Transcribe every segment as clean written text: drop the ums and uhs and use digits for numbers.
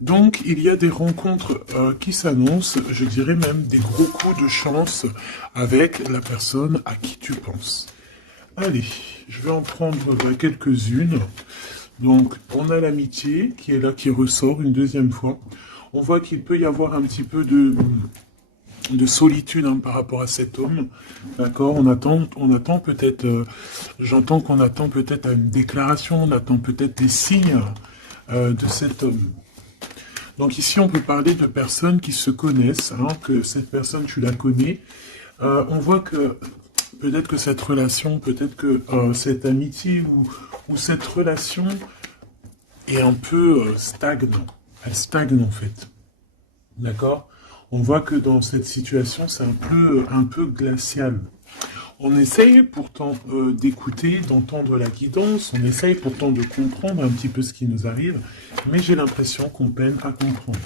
Donc, il y a des rencontres qui s'annoncent, je dirais même des gros coups de chance avec la personne à qui tu penses. Allez, je vais en prendre quelques-unes. Donc, on a l'amitié qui est là, qui ressort une deuxième fois. On voit qu'il peut y avoir un petit peu de solitude hein, par rapport à cet homme. D'accord, on attend peut-être, j'entends qu'on attend peut-être une déclaration, on attend peut-être des signes de cet homme. Donc ici, on peut parler de personnes qui se connaissent, hein, que cette personne, tu la connais. On voit que peut-être que cette relation, peut-être que cette amitié ou cette relation est un peu stagnant. Elle stagne en fait. D'accord? On voit que dans cette situation, c'est un peu glacial. On essaye pourtant d'écouter, d'entendre la guidance, on essaye pourtant de comprendre un petit peu ce qui nous arrive, mais j'ai l'impression qu'on peine à comprendre.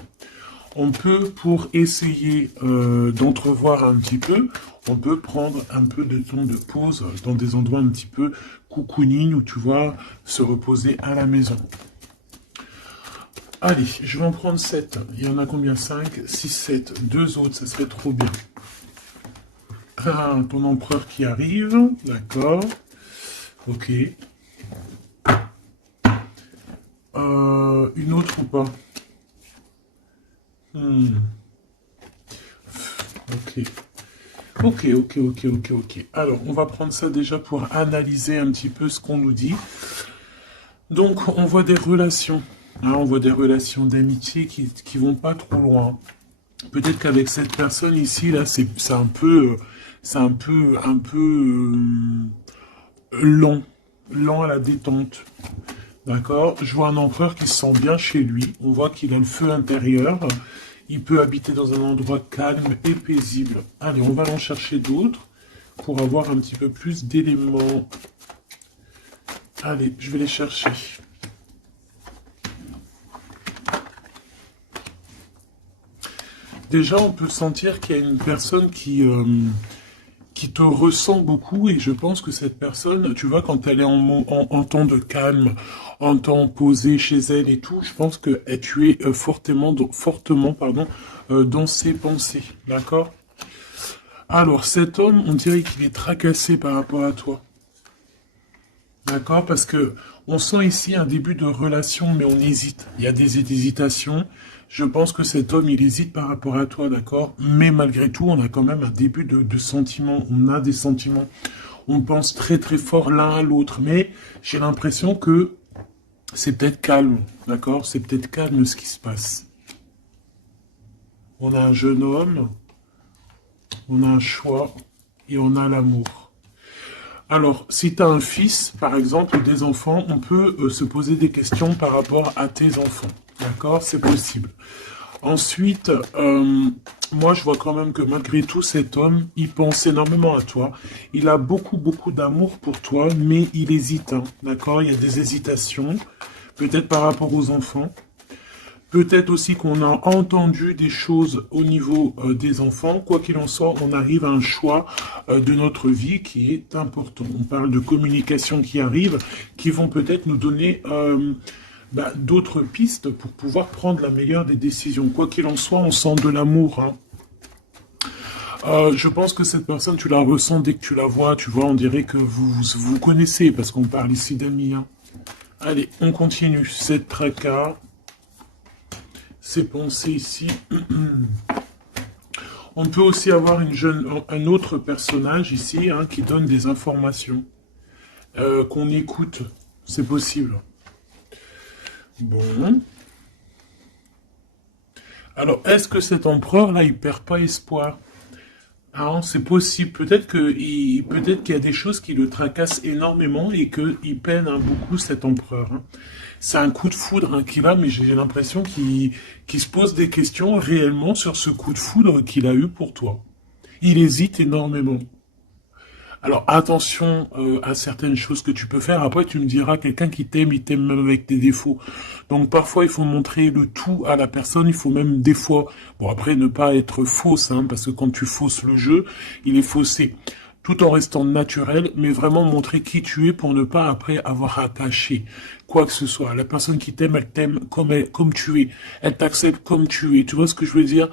On peut, pour essayer d'entrevoir un petit peu, on peut prendre un peu de temps de pause dans des endroits un petit peu cocooning où tu vas se reposer à la maison. Allez, je vais en prendre 7. Il y en a combien? 5, 6, 7. Deux autres, ça serait trop bien. Ton empereur qui arrive. D'accord. Ok. Une autre ou pas? Ok. Ok. Alors, on va prendre ça déjà pour analyser un petit peu ce qu'on nous dit. Donc, on voit des relations. Hein, on voit des relations d'amitié qui vont pas trop loin. Peut-être qu'avec cette personne ici, là, c'est un peu lent, lent à la détente. D'accord? Je vois un empereur qui se sent bien chez lui. On voit qu'il a le feu intérieur. Il peut habiter dans un endroit calme et paisible. Allez, on va en chercher d'autres pour avoir un petit peu plus d'éléments. Allez, je vais les chercher. Déjà, on peut sentir qu'il y a une personne qui te ressent beaucoup et je pense que cette personne, tu vois, quand elle est en temps de calme, en temps posé chez elle et tout, je pense que tu es fortement, dans ses pensées, d'accord? Alors, cet homme, on dirait qu'il est tracassé par rapport à toi. D'accord? Parce que on sent ici un début de relation, mais on hésite. Il y a des hésitations. Je pense que cet homme, il hésite par rapport à toi, d'accord? Mais malgré tout, on a quand même un début de sentiments. On a des sentiments. On pense très très fort l'un à l'autre. Mais j'ai l'impression que c'est peut-être calme, d'accord? C'est peut-être calme ce qui se passe. On a un jeune homme, on a un choix et on a l'amour. Alors, si tu as un fils, par exemple, ou des enfants, on peut se poser des questions par rapport à tes enfants. D'accord? C'est possible. Ensuite, moi, je vois quand même que malgré tout, cet homme, il pense énormément à toi. Il a beaucoup, beaucoup d'amour pour toi, mais il hésite. Hein, d'accord? Il y a des hésitations, peut-être par rapport aux enfants. Peut-être aussi qu'on a entendu des choses au niveau des enfants. Quoi qu'il en soit, on arrive à un choix de notre vie qui est important. On parle de communication qui arrive, qui vont peut-être nous donner d'autres pistes pour pouvoir prendre la meilleure des décisions. Quoi qu'il en soit, on sent de l'amour. Hein. Je pense que cette personne, tu la ressens dès que tu la vois. Tu vois, on dirait que vous connaissez, parce qu'on parle ici d'amis. Hein. Allez, on continue. Cette tracas. Ces pensées ici. On peut aussi avoir un autre personnage ici hein, qui donne des informations qu'on écoute. C'est possible. Bon. Alors, est-ce que cet empereur-là, il perd pas espoir? Ah, c'est possible. Peut-être qu'il y a des choses qui le tracassent énormément et qu'il peine hein, beaucoup cet empereur. Hein. C'est un coup de foudre hein, qu'il a, mais j'ai l'impression qu'il se pose des questions réellement sur ce coup de foudre qu'il a eu pour toi. Il hésite énormément. Alors attention à certaines choses que tu peux faire. Après, tu me diras, quelqu'un qui t'aime, il t'aime même avec tes défauts. Donc parfois, il faut montrer le tout à la personne. Il faut même des fois, bon après, ne pas être fausse, hein, parce que quand tu fausses le jeu, il est faussé. tout en restant naturel, mais vraiment montrer qui tu es pour ne pas après avoir à cacher quoi que ce soit. La personne qui t'aime, elle t'aime comme tu es. Elle t'accepte comme tu es. Tu vois ce que je veux dire?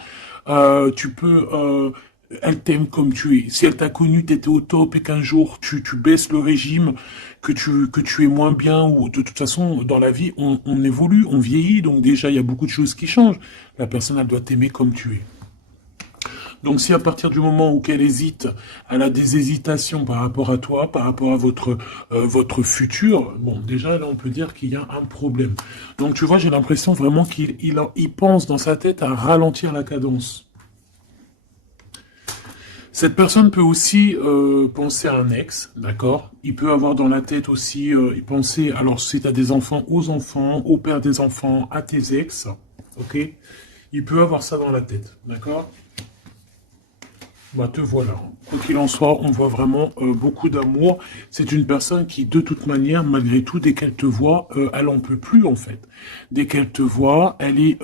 Tu peux... elle t'aime comme tu es. Si elle t'a connu, t'étais au top et qu'un jour tu baisses le régime, que tu es moins bien, ou de toute façon, dans la vie, on évolue, on vieillit, donc déjà, il y a beaucoup de choses qui changent. La personne, elle doit t'aimer comme tu es. Donc si à partir du moment où qu'elle hésite, elle a des hésitations par rapport à toi, par rapport à votre futur, bon, déjà là on peut dire qu'il y a un problème. Donc tu vois, j'ai l'impression vraiment qu'il pense dans sa tête à ralentir la cadence. Cette personne peut aussi penser à un ex, d'accord? Il peut avoir dans la tête aussi, penser, alors si tu as des enfants, aux enfants, au père des enfants, à tes ex, ok? Il peut avoir ça dans la tête, d'accord? Bah te voilà. Quoi qu'il en soit, on voit vraiment beaucoup d'amour. C'est une personne qui, de toute manière, malgré tout, dès qu'elle te voit, elle en peut plus en fait. Dès qu'elle te voit, elle est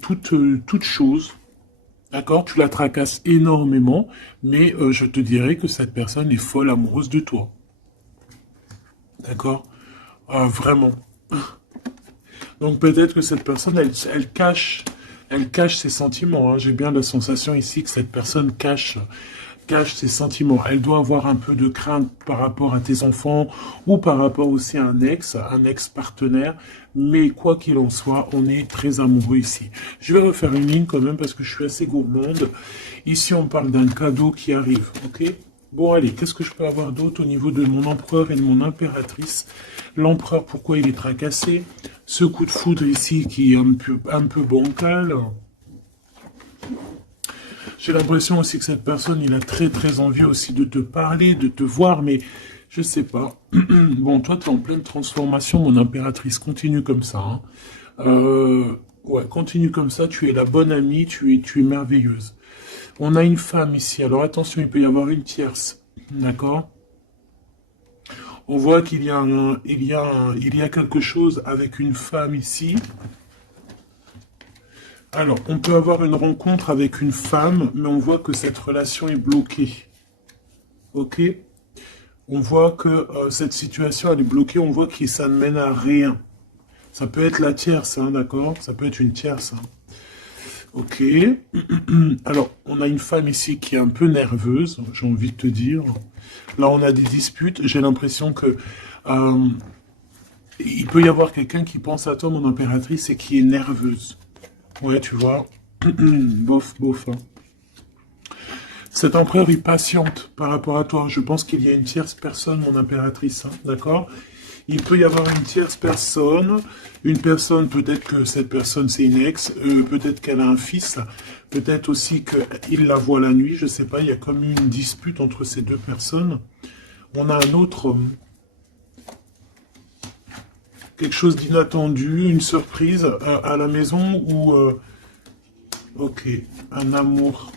toute chose. D'accord? Tu la tracasses énormément, mais je te dirais que cette personne est folle amoureuse de toi. D'accord? Vraiment. Donc peut-être que cette personne, elle cache ses sentiments. Hein. J'ai bien la sensation ici que cette personne cache ses sentiments. Elle doit avoir un peu de crainte par rapport à tes enfants ou par rapport aussi à un ex-partenaire. Mais quoi qu'il en soit, on est très amoureux ici. Je vais refaire une ligne quand même parce que je suis assez gourmande. Ici, on parle d'un cadeau qui arrive, ok? Bon, allez, qu'est-ce que je peux avoir d'autre au niveau de mon empereur et de mon impératrice? L'empereur, pourquoi il est tracassé? Ce coup de foudre ici qui est un peu bancal. J'ai l'impression aussi que cette personne, il a très envie aussi de te parler, de te voir, mais je sais pas. Bon, toi, tu es en pleine transformation, mon impératrice. Continue comme ça. Hein. Ouais, continue comme ça. Tu es la bonne amie, tu es merveilleuse. On a une femme ici. Alors attention, il peut y avoir une tierce. D'accord? On voit qu'il y a il y a quelque chose avec une femme ici. Alors, on peut avoir une rencontre avec une femme, mais on voit que cette relation est bloquée. Ok? On voit que cette situation, elle est bloquée. On voit que ça ne mène à rien. Ça peut être la tierce, hein, d'accord? Ça peut être une tierce. Hein. Ok. Alors, on a une femme ici qui est un peu nerveuse, j'ai envie de te dire. Là, on a des disputes. J'ai l'impression que il peut y avoir quelqu'un qui pense à toi, mon impératrice, et qui est nerveuse. Ouais, tu vois. Bof. Hein. Cet empereur, il patiente par rapport à toi. Je pense qu'il y a une tierce personne, mon impératrice, hein, d'accord? Il peut y avoir une tierce personne, peut-être que cette personne c'est une ex, peut-être qu'elle a un fils, peut-être aussi qu'il la voit la nuit, je sais pas, il y a comme une dispute entre ces deux personnes. On a un autre homme. Quelque chose d'inattendu, une surprise à la maison ou... ok, un amour.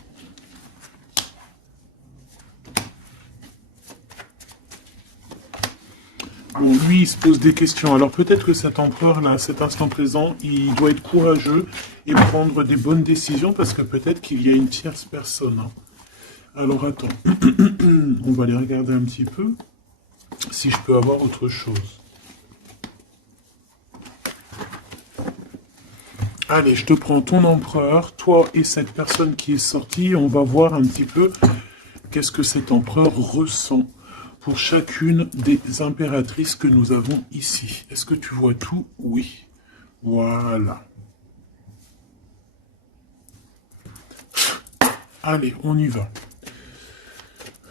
Bon, lui, il se pose des questions. Alors peut-être que cet empereur-là, à cet instant présent, il doit être courageux et prendre des bonnes décisions parce que peut-être qu'il y a une tierce personne. Hein. Alors attends, on va aller regarder un petit peu si je peux avoir autre chose. Allez, je te prends ton empereur, toi et cette personne qui est sortie. On va voir un petit peu qu'est-ce que cet empereur ressent pour chacune des impératrices que nous avons ici. Est-ce que tu vois tout? Oui. Voilà. Allez, on y va.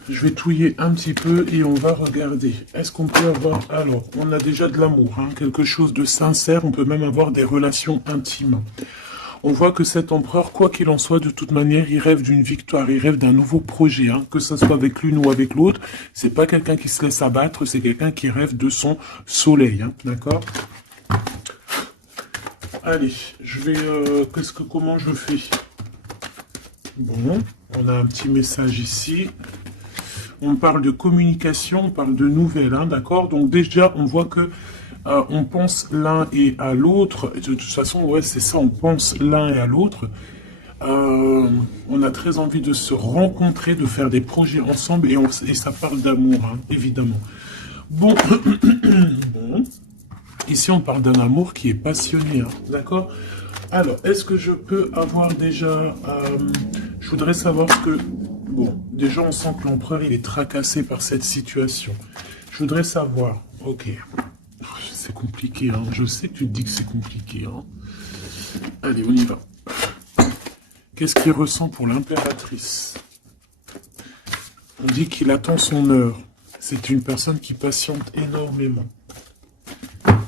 Je vais touiller un petit peu et on va regarder. Est-ce qu'on peut avoir... Alors, on a déjà de l'amour, hein, quelque chose de sincère. On peut même avoir des relations intimes. On voit que cet empereur, quoi qu'il en soit, de toute manière, il rêve d'une victoire, il rêve d'un nouveau projet, hein, que ce soit avec l'une ou avec l'autre. C'est pas quelqu'un qui se laisse abattre, c'est quelqu'un qui rêve de son soleil, hein, d'accord? Allez, je vais... comment je fais? Bon, on a un petit message ici. On parle de communication, on parle de nouvelles, hein, d'accord? Donc déjà, on voit que on pense l'un et à l'autre. De toute façon, ouais, c'est ça, on pense l'un et à l'autre. On a très envie de se rencontrer, de faire des projets ensemble, et ça parle d'amour, hein, évidemment. Bon, bon. Ici on parle d'un amour qui est passionné, hein, d'accord? Alors, est-ce que je peux avoir déjà... je voudrais savoir ce que... Bon, déjà on sent que l'empereur il est tracassé par cette situation. Je voudrais savoir... Ok, c'est compliqué, hein. Je sais que tu te dis que c'est compliqué, hein. Allez, on y va. Qu'est-ce qu'il ressent pour l'impératrice? On dit qu'il attend son heure. C'est une personne qui patiente énormément.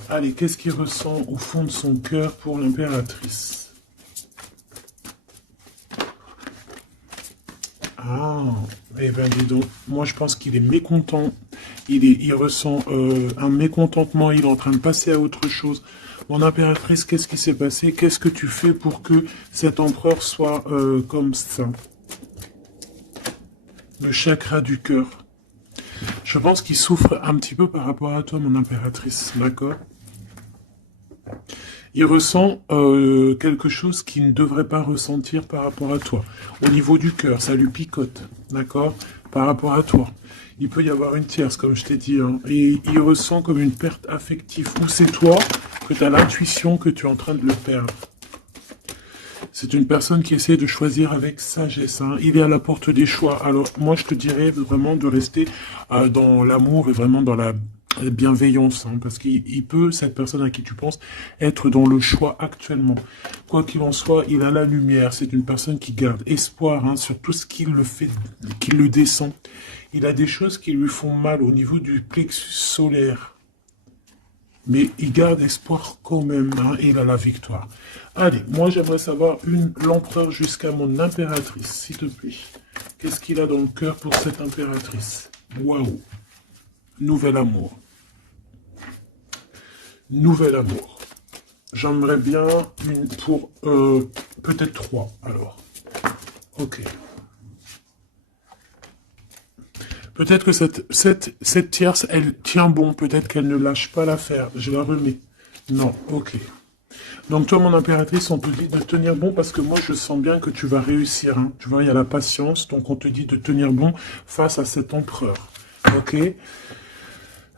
Allez, qu'est-ce qu'il ressent au fond de son cœur pour l'impératrice? Ah, eh bien dis donc, moi je pense qu'il est mécontent. Il ressent un mécontentement, il est en train de passer à autre chose. Mon impératrice, qu'est-ce qui s'est passé? Qu'est-ce que tu fais pour que cet empereur soit comme ça? Le chakra du cœur. Je pense qu'il souffre un petit peu par rapport à toi, mon impératrice, d'accord? Il ressent quelque chose qu'il ne devrait pas ressentir par rapport à toi. Au niveau du cœur, ça lui picote, d'accord? Par rapport à toi. Il peut y avoir une tierce, comme je t'ai dit, hein, et il ressent comme une perte affective. Ou c'est toi que tu as l'intuition que tu es en train de le perdre. C'est une personne qui essaie de choisir avec sagesse. Hein. Il est à la porte des choix. Alors, moi, je te dirais vraiment de rester dans l'amour et vraiment dans la bienveillance. Hein, parce qu'il peut, cette personne à qui tu penses, être dans le choix actuellement. Quoi qu'il en soit, il a la lumière. C'est une personne qui garde espoir hein, sur tout ce qu'il le fait, qu'il le descend. Il a des choses qui lui font mal au niveau du plexus solaire. Mais il garde espoir quand même, hein, et il a la victoire. Allez, moi j'aimerais savoir l'empereur jusqu'à mon impératrice, s'il te plaît. Qu'est-ce qu'il a dans le cœur pour cette impératrice? Waouh! Nouvel amour. Nouvel amour. J'aimerais bien une pour peut-être 3, alors. Ok. Peut-être que cette tierce, elle tient bon. Peut-être qu'elle ne lâche pas l'affaire. Je la remets. Non, ok. Donc toi, mon impératrice, on te dit de tenir bon parce que moi, je sens bien que tu vas réussir. Hein. Tu vois, il y a la patience. Donc on te dit de tenir bon face à cet empereur. Ok.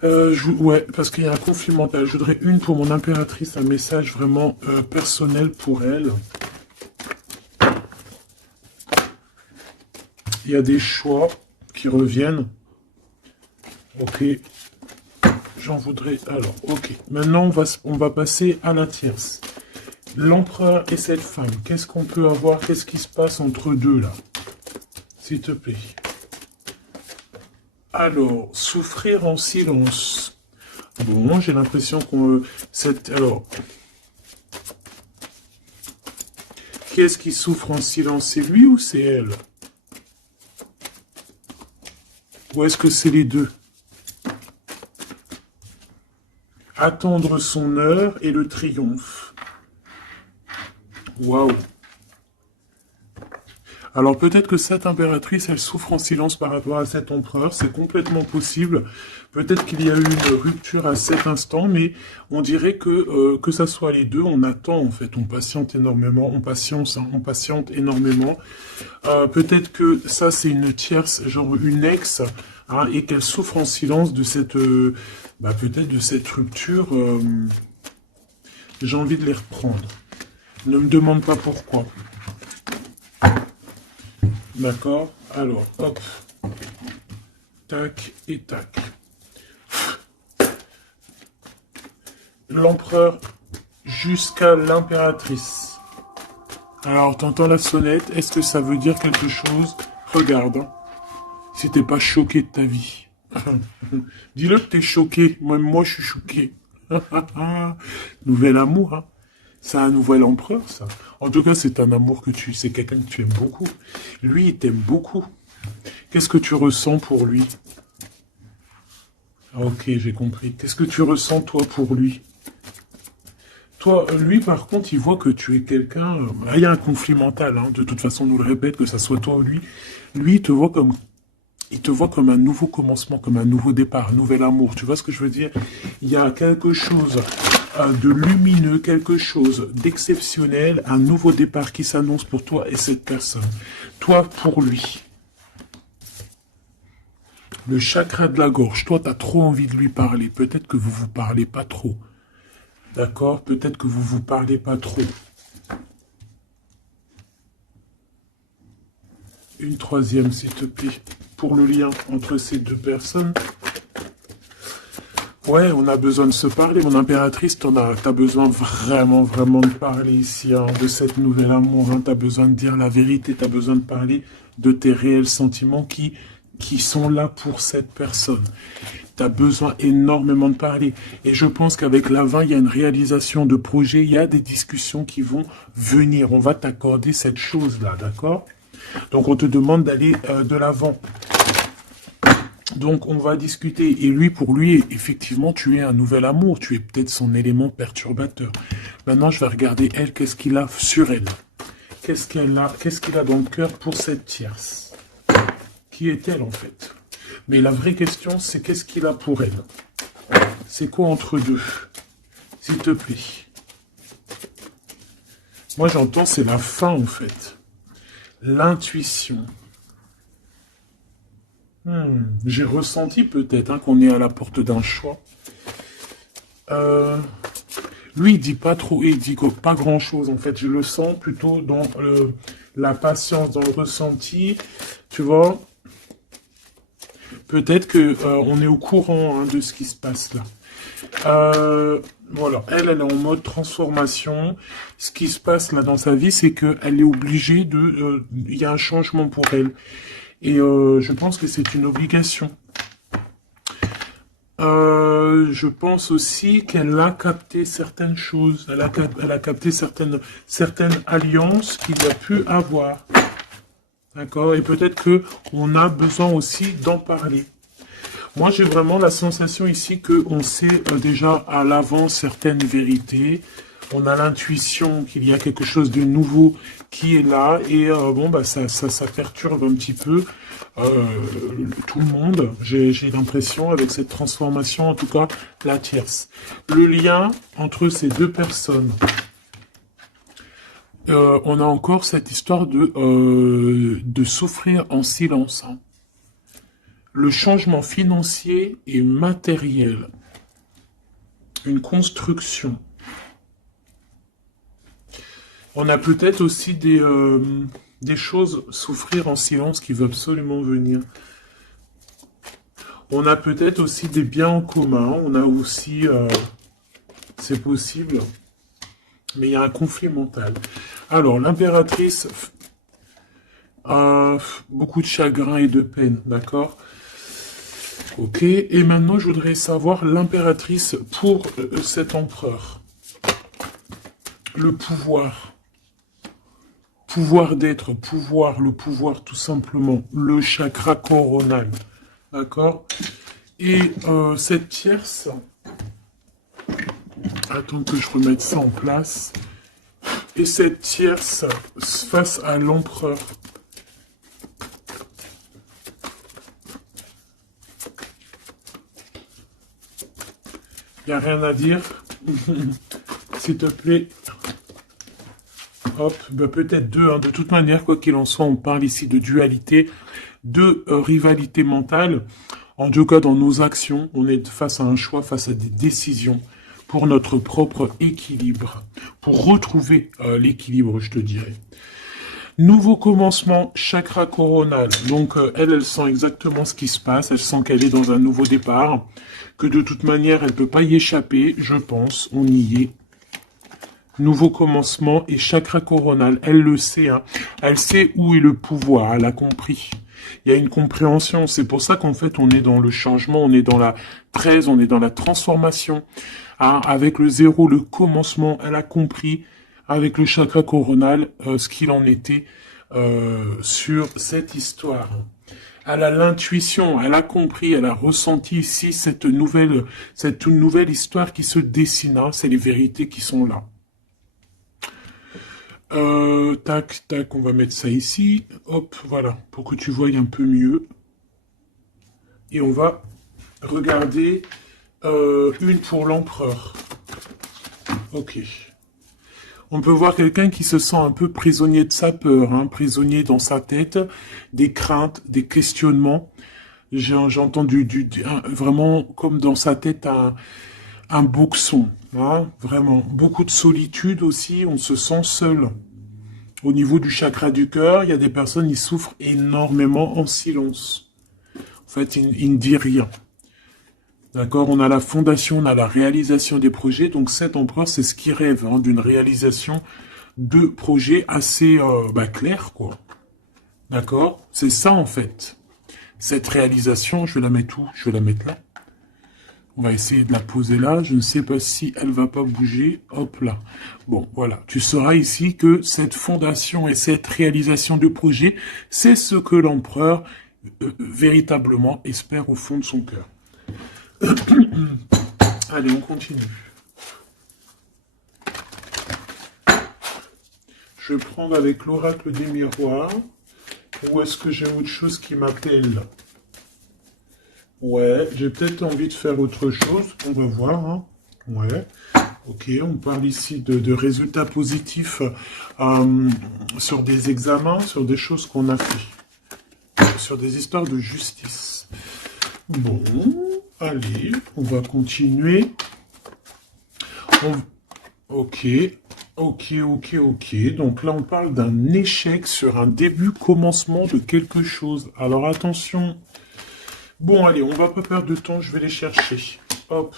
Ouais, parce qu'il y a un conflit mental. Je voudrais une pour mon impératrice, un message vraiment personnel pour elle. Il y a des choix qui reviennent. Ok. J'en voudrais... Alors, ok. Maintenant, on va passer à la tierce. L'empereur et cette femme. Qu'est-ce qu'on peut avoir? Qu'est-ce qui se passe entre deux, là? S'il te plaît. Alors, souffrir en silence. Bon, j'ai l'impression qu'on... Alors... Qui est-ce qui souffre en silence? C'est lui ou c'est elle? Ou est-ce que c'est les deux? Attendre son heure et le triomphe. Waouh! Alors peut-être que cette impératrice, elle souffre en silence par rapport à cet empereur, c'est complètement possible. Peut-être qu'il y a eu une rupture à cet instant, mais on dirait que ça soit les deux, on attend en fait, on patiente énormément, on patiente énormément. Peut-être que ça c'est une tierce, genre une ex, hein, et qu'elle souffre en silence de cette, peut-être de cette rupture. J'ai envie de les reprendre. Ne me demande pas pourquoi. D'accord? Alors, hop. Tac et tac. L'empereur jusqu'à l'impératrice. Alors, t'entends la sonnette. Est-ce que ça veut dire quelque chose? Regarde. Hein. Si t'es pas choqué de ta vie. Dis-le que t'es choqué. Même moi, je suis choqué. Nouvel amour, hein. C'est un nouvel empereur, ça. En tout cas, c'est un amour c'est quelqu'un que tu aimes beaucoup. Lui, il t'aime beaucoup. Qu'est-ce que tu ressens pour lui? Ah, ok, j'ai compris. Qu'est-ce que tu ressens, toi, pour lui? Toi, lui, par contre, il voit que tu es quelqu'un... il y a un conflit mental, hein. De toute façon, on nous le répète, que ça soit toi ou lui. Lui, il te voit comme un nouveau commencement, comme un nouveau départ, un nouvel amour. Tu vois ce que je veux dire? Il y a quelque chose de lumineux, quelque chose d'exceptionnel, un nouveau départ qui s'annonce pour toi et cette personne. Toi pour lui. Le chakra de la gorge, toi, tu as trop envie de lui parler. Peut-être que vous vous parlez pas trop. D'accord? Peut-être que vous vous parlez pas trop. Une troisième, s'il te plaît. Pour le lien entre ces deux personnes. Ouais, on a besoin de se parler. Mon impératrice, t'as besoin vraiment, vraiment de parler ici, hein, de cette nouvelle amour. Hein. T'as besoin de dire la vérité. T'as besoin de parler de tes réels sentiments qui sont là pour cette personne. Tu as besoin énormément de parler. Et je pense qu'avec la 20, il y a une réalisation de projet, il y a des discussions qui vont venir. On va t'accorder cette chose-là, d'accord? Donc, on te demande d'aller de l'avant. Donc, on va discuter. Et lui, pour lui, effectivement, tu es un nouvel amour. Tu es peut-être son élément perturbateur. Maintenant, je vais regarder, elle, qu'est-ce qu'il a sur elle. Qu'est-ce qu'il a dans le cœur pour cette tierce? Qui est-elle, en fait? Mais la vraie question, c'est qu'est-ce qu'il a pour elle? C'est quoi entre deux? S'il te plaît. Moi, j'entends, c'est la fin, en fait. L'intuition. J'ai ressenti peut-être hein, qu'on est à la porte d'un choix. Lui, il dit pas trop, il dit pas grand-chose, en fait. Je le sens plutôt dans la patience, dans le ressenti. Tu vois? Peut-être que on est au courant hein, de ce qui se passe là. Voilà, elle est en mode transformation. Ce qui se passe là dans sa vie, c'est qu'elle est obligée de... Il y a un changement pour elle. Et je pense que c'est une obligation. Je pense aussi qu'elle a capté certaines choses. Elle a capté certaines alliances qu'il a pu avoir. D'accord? Et peut-être qu'on a besoin aussi d'en parler. Moi, j'ai vraiment la sensation ici qu'on sait déjà à l'avance certaines vérités. On a l'intuition qu'il y a quelque chose de nouveau qui est là. Et bon, bah, ça perturbe un petit peu tout le monde. J'ai l'impression, avec cette transformation, en tout cas, la tierce. Le lien entre ces deux personnes. On a encore cette histoire de souffrir en silence. Hein. Le changement financier et matériel. Une construction. On a peut-être aussi des choses souffrir en silence qui veulent absolument venir. On a peut-être aussi des biens en commun. On a aussi... c'est possible. Mais il y a un conflit mental. Alors, l'impératrice, beaucoup de chagrin et de peine, d'accord? Ok, et maintenant, je voudrais savoir l'impératrice pour cet empereur. Le pouvoir. Pouvoir d'être, pouvoir, le pouvoir tout simplement. Le chakra coronal, d'accord? Et cette tierce... Attends que je remette ça en place. Et cette tierce face à l'empereur. Il n'y a rien à dire. S'il te plaît. Hop, bah peut-être deux. Hein. De toute manière, quoi qu'il en soit, on parle ici de dualité, de rivalité mentale. En tout cas, dans nos actions, on est face à un choix, face à des décisions. Pour notre propre équilibre, pour retrouver l'équilibre, je te dirais. Nouveau commencement, chakra coronal. Donc, elle sent exactement ce qui se passe. Elle sent qu'elle est dans un nouveau départ. Que de toute manière, elle ne peut pas y échapper, je pense. On y est. Nouveau commencement et chakra coronal. Elle le sait. Hein. Elle sait où est le pouvoir. Elle a compris. Il y a une compréhension. C'est pour ça qu'en fait, on est dans le changement. On est dans la 13. On est dans la transformation. Hein, avec le 0, le commencement, elle a compris avec le chakra coronal ce qu'il en était sur cette histoire. Elle a l'intuition, elle a compris, elle a ressenti ici cette nouvelle histoire qui se dessine. Hein, c'est les vérités qui sont là. Tac, tac, on va mettre ça ici. Hop, voilà, pour que tu voyes un peu mieux. Et on va regarder... une pour l'empereur. Ok. On peut voir quelqu'un qui se sent un peu prisonnier de sa peur, hein, prisonnier dans sa tête, des craintes, des questionnements. J'ai entendu vraiment comme dans sa tête un boxon, hein, vraiment. Beaucoup de solitude aussi, on se sent seul. Au niveau du chakra du cœur, il y a des personnes qui souffrent énormément en silence. En fait, ils ne disent rien. D'accord, on a la fondation, on a la réalisation des projets. Donc cet empereur, c'est ce qui rêve hein, d'une réalisation de projets assez clairs, quoi. D'accord, c'est ça en fait. Cette réalisation, je vais la mettre où? Je vais la mettre là. On va essayer de la poser là. Je ne sais pas si elle va pas bouger. Hop là. Bon, voilà. Tu sauras ici que cette fondation et cette réalisation de projet, c'est ce que l'empereur véritablement espère au fond de son cœur. Allez, on continue. Je vais prendre avec l'oracle des miroirs. Ou est-ce que j'ai autre chose qui m'appelle? Ouais, j'ai peut-être envie de faire autre chose. On va voir. Hein. Ouais. Ok, on parle ici de résultats positifs sur des examens, sur des choses qu'on a fait. Sur des histoires de justice. Bon, allez, on va continuer. Ok, ok. Donc là, on parle d'un échec sur un début, commencement de quelque chose. Alors attention. Bon, allez, on va pas perdre de temps, je vais les chercher. Hop.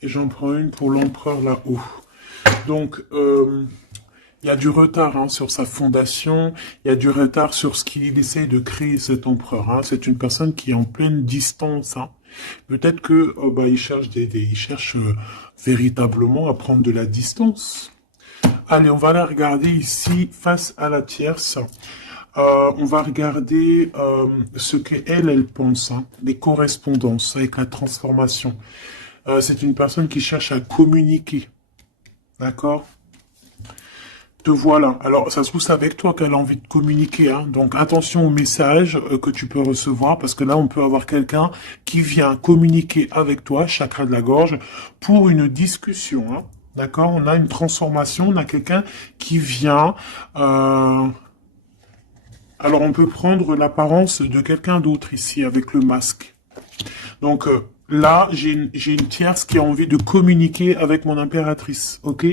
Et j'en prends une pour l'empereur là-haut. Donc, il y a du retard hein, sur sa fondation, il y a du retard sur ce qu'il essaye de créer cet empereur. Hein. C'est une personne qui est en pleine distance. Hein. Peut-être que il cherche il cherche véritablement à prendre de la distance. Allez, on va la regarder ici face à la tierce. On va regarder ce qu'elle, elle pense, hein, les correspondances avec la transformation. C'est une personne qui cherche à communiquer. D'accord? Te voilà. Alors, ça se trouve, c'est avec toi qu'elle a envie de communiquer. Hein. Donc, attention aux messages que tu peux recevoir, parce que là, on peut avoir quelqu'un qui vient communiquer avec toi, chakra de la gorge, pour une discussion. Hein. D'accord? On a une transformation, on a quelqu'un qui vient... Alors, on peut prendre l'apparence de quelqu'un d'autre ici, avec le masque. Donc, là, j'ai une tierce qui a envie de communiquer avec mon impératrice. Ok?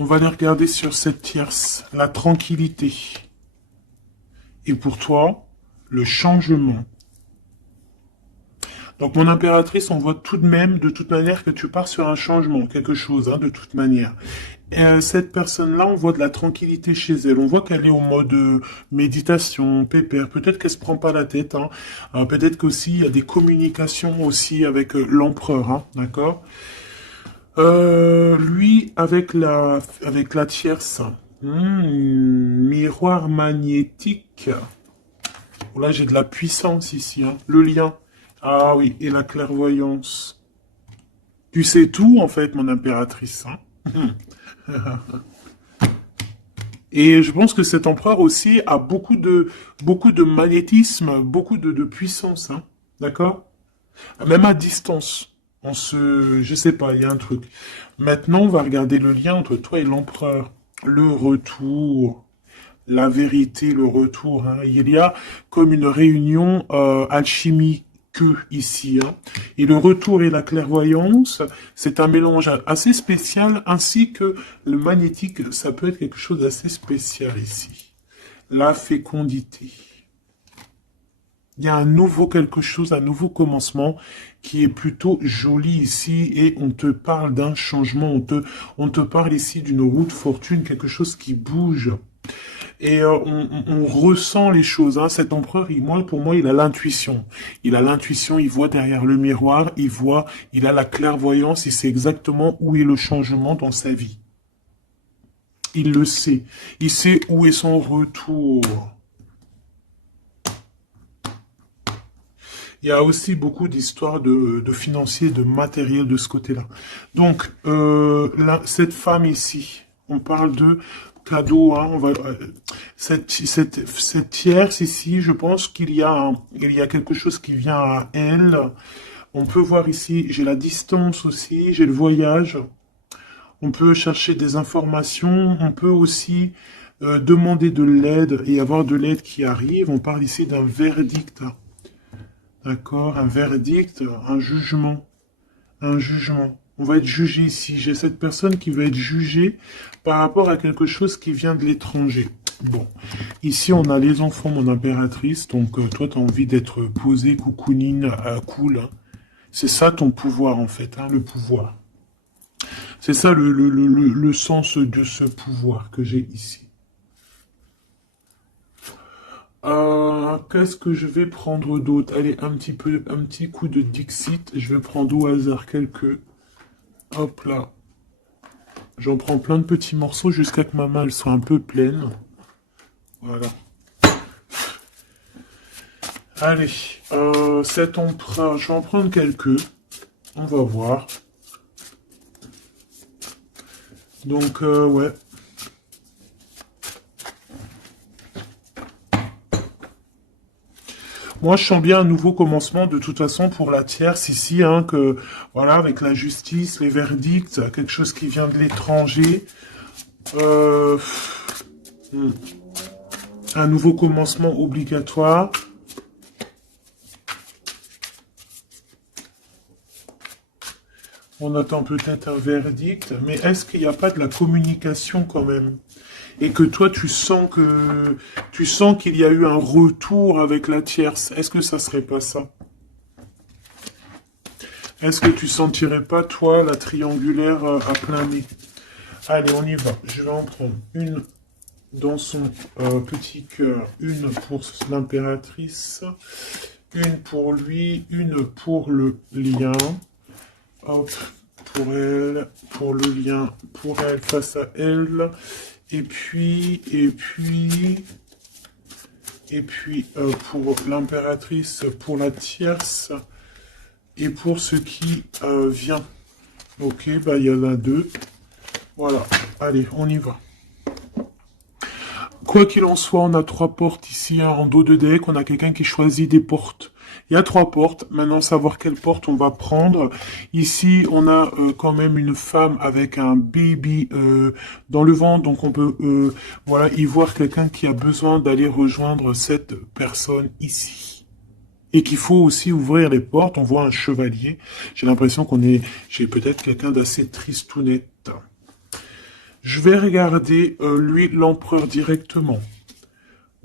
On va aller regarder sur cette tierce, la tranquillité. Et pour toi, le changement. Donc, mon impératrice, on voit tout de même, de toute manière, que tu pars sur un changement, quelque chose, hein, de toute manière. Et, cette personne-là, on voit de la tranquillité chez elle. On voit qu'elle est au mode méditation, pépère. Peut-être qu'elle se prend pas la tête. Hein. Peut-être qu'aussi, il y a des communications aussi avec l'empereur, hein, d'accord? Lui, avec la tierce, miroir magnétique. Là, j'ai de la puissance ici, hein. Le lien. Ah oui, et la clairvoyance. Tu sais tout, en fait, mon impératrice. Hein. Et je pense que cet empereur aussi a beaucoup de magnétisme, beaucoup de puissance. Hein. D'accord? Même à distance. Je sais pas, il y a un truc. Maintenant, on va regarder le lien entre toi et l'empereur. Le retour, la vérité, le retour. Hein. Il y a comme une réunion alchimique ici. Hein. Et le retour et la clairvoyance, c'est un mélange assez spécial, ainsi que le magnétique, ça peut être quelque chose d'assez spécial ici. La fécondité. Il y a un nouveau quelque chose, un nouveau commencement qui est plutôt joli ici et on te parle d'un changement, on te parle ici d'une roue de fortune, quelque chose qui bouge. Et on ressent les choses. Hein. Cet empereur, pour moi, il a l'intuition. Il a l'intuition, il voit derrière le miroir, il a la clairvoyance, il sait exactement où est le changement dans sa vie. Il le sait. Il sait où est son retour. Il y a aussi beaucoup d'histoires de financiers, de matériel de ce côté-là. Donc, cette femme ici, on parle de cadeau, hein, cette tierce ici, je pense qu'il y a, il y a quelque chose qui vient à elle. On peut voir ici, j'ai la distance aussi, j'ai le voyage. On peut chercher des informations, on peut aussi demander de l'aide et avoir de l'aide qui arrive. On parle ici d'un verdict. D'accord, un verdict, un jugement. Un jugement. On va être jugé ici. J'ai cette personne qui va être jugée par rapport à quelque chose qui vient de l'étranger. Bon, ici on a les enfants, mon impératrice. Donc toi, tu as envie d'être posé, coucounine, cool. Hein. C'est ça ton pouvoir en fait, hein, le pouvoir. C'est ça le sens de ce pouvoir que j'ai ici. Qu'est-ce que je vais prendre d'autre? Allez, un petit coup de Dixit. Je vais prendre au hasard quelques. Hop là. J'en prends plein de petits morceaux jusqu'à que ma main elle soit un peu pleine. Voilà. Allez, cet emprunt, je vais en prendre quelques. On va voir. Donc, ouais. Moi, je sens bien un nouveau commencement, de toute façon, pour la tierce ici, hein, que, voilà, avec la justice, les verdicts, quelque chose qui vient de l'étranger. Un nouveau commencement obligatoire. On attend peut-être un verdict, mais est-ce qu'il n'y a pas de la communication quand même? Et que toi, tu sens qu'il y a eu un retour avec la tierce. Est-ce que ça serait pas ça? Est-ce que tu sentirais pas, toi, la triangulaire à plein nez? Allez, on y va. Je vais en prendre une dans son petit cœur, une pour l'impératrice, une pour lui, une pour le lien. Hop, pour elle, pour le lien, pour elle, face à elle. Et puis, pour l'impératrice, pour la tierce, et pour ce qui vient. Ok, bah il y en a deux. Voilà, allez, on y va. Quoi qu'il en soit, on a 3 portes ici, hein, en dos de deck. On a quelqu'un qui choisit des portes. Il y a 3 portes. Maintenant, savoir quelle porte on va prendre. Ici, on a quand même une femme avec un baby dans le ventre. Donc, on peut voilà, y voir quelqu'un qui a besoin d'aller rejoindre cette personne ici. Et qu'il faut aussi ouvrir les portes. On voit un chevalier. J'ai l'impression j'ai peut-être quelqu'un d'assez tristounette. Je vais regarder, lui, l'empereur directement.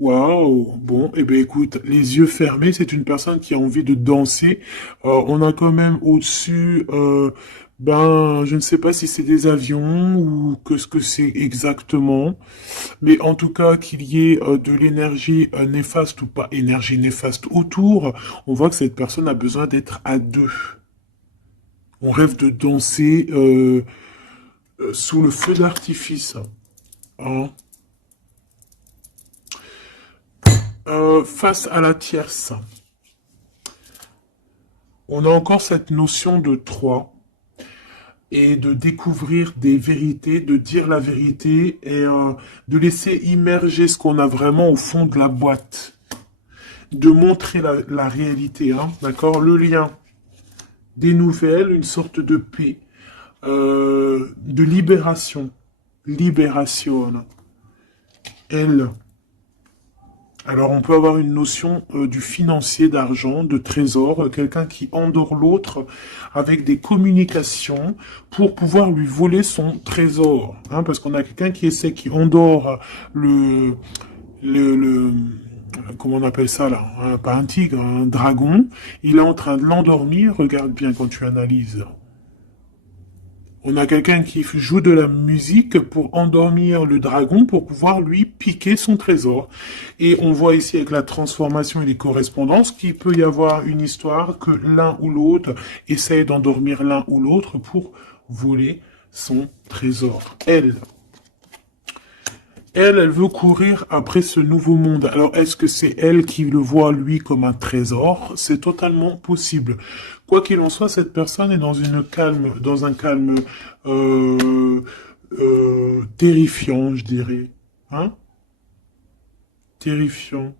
Waouh, bon, eh ben écoute, les yeux fermés, c'est une personne qui a envie de danser. On a quand même au-dessus, je ne sais pas si c'est des avions ou que ce que c'est exactement, mais en tout cas qu'il y ait de l'énergie néfaste ou pas énergie néfaste autour, on voit que cette personne a besoin d'être à deux. On rêve de danser sous le feu d'artifice. Hein. Face à la tierce, on a encore cette notion de 3 et de découvrir des vérités, de dire la vérité et de laisser immerger ce qu'on a vraiment au fond de la boîte, de montrer la réalité, hein, d'accord? Le lien, des nouvelles, une sorte de paix, de libération, elle. Alors, on peut avoir une notion du financier, d'argent, de trésor, quelqu'un qui endort l'autre avec des communications pour pouvoir lui voler son trésor. Hein, parce qu'on a quelqu'un qui endort comment on appelle ça là, hein, pas un tigre, un dragon. Il est en train de l'endormir, regarde bien quand tu analyses. On a quelqu'un qui joue de la musique pour endormir le dragon pour pouvoir lui piquer son trésor. Et on voit ici avec la transformation et les correspondances qu'il peut y avoir une histoire que l'un ou l'autre essaye d'endormir l'un ou l'autre pour voler son trésor. Elle. Elle veut courir après ce nouveau monde. Alors, est-ce que c'est elle qui le voit, lui, comme un trésor? C'est totalement possible. Quoi qu'il en soit, cette personne est dans un calme terrifiant, je dirais. Hein? Terrifiant.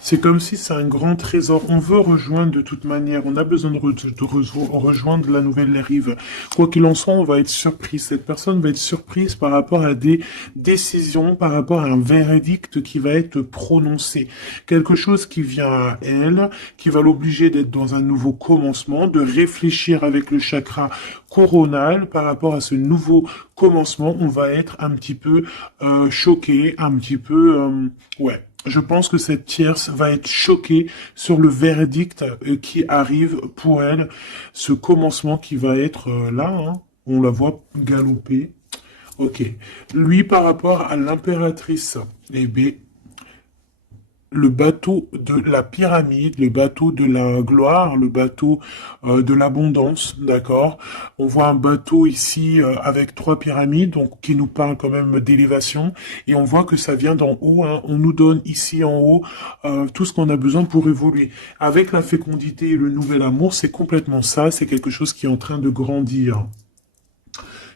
C'est comme si c'est un grand trésor. On veut rejoindre de toute manière. On a besoin de rejoindre la nouvelle rive. Quoi qu'il en soit, on va être surpris. Cette personne va être surprise par rapport à des décisions, par rapport à un verdict qui va être prononcé. Quelque chose qui vient à elle, qui va l'obliger d'être dans un nouveau commencement, de réfléchir avec le chakra coronal par rapport à ce nouveau commencement. On va être un petit peu choqué, un petit peu... ouais. Je pense que cette tierce va être choquée sur le verdict qui arrive pour elle, ce commencement qui va être là, hein. On la voit galoper. Ok. Lui, par rapport à l'impératrice, eh bien, le bateau de la pyramide, le bateau de la gloire, le bateau de l'abondance, d'accord? On voit un bateau ici avec 3 pyramides, donc qui nous parle quand même d'élévation, et on voit que ça vient d'en haut, hein. On nous donne ici en haut tout ce qu'on a besoin pour évoluer. Avec la fécondité et le nouvel amour, c'est complètement ça, c'est quelque chose qui est en train de grandir.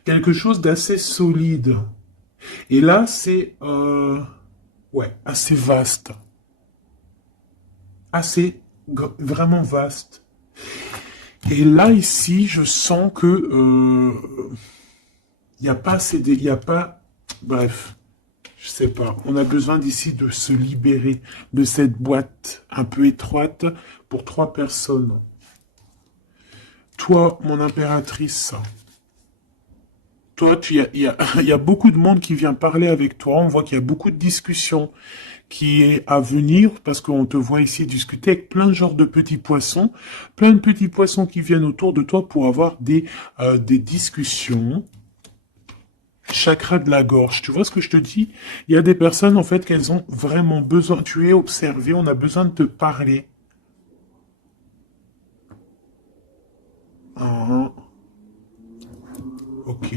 Quelque chose d'assez solide. Et là, c'est ouais, assez vaste. Assez vraiment vaste. Et là, ici, je sens que il n'y a pas assez il y a pas, bref, je sais pas. On a besoin d'ici de se libérer de cette boîte un peu étroite pour 3 personnes. Toi, mon impératrice, toi, il y a beaucoup de monde qui vient parler avec toi. On voit qu'il y a beaucoup de discussions qui est à venir, parce qu'on te voit ici discuter avec plein de genres de petits poissons, plein de petits poissons qui viennent autour de toi pour avoir des discussions. Chakra de la gorge, tu vois ce que je te dis? Il y a des personnes, en fait, qu'elles ont vraiment besoin, tu es observé, on a besoin de te parler. Ah, ok.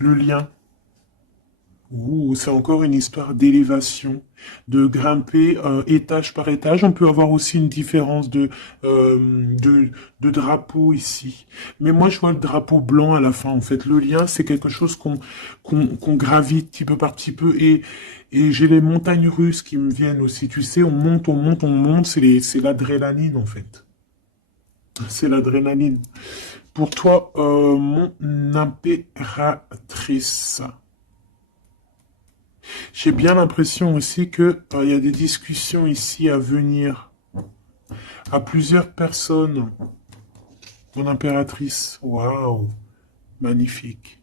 Le lien. Ouh, c'est encore une histoire d'élévation, de grimper étage par étage. On peut avoir aussi une différence de drapeau ici. Mais moi, je vois le drapeau blanc à la fin, en fait. Le lien, c'est quelque chose qu'on gravite petit peu par petit peu. Et j'ai les montagnes russes qui me viennent aussi. Tu sais, on monte, on monte, on monte. C'est l'adrénaline, en fait. C'est l'adrénaline. Pour toi, mon impératrice. J'ai bien l'impression aussi que il y a des discussions ici à venir à plusieurs personnes. Mon impératrice, waouh, magnifique.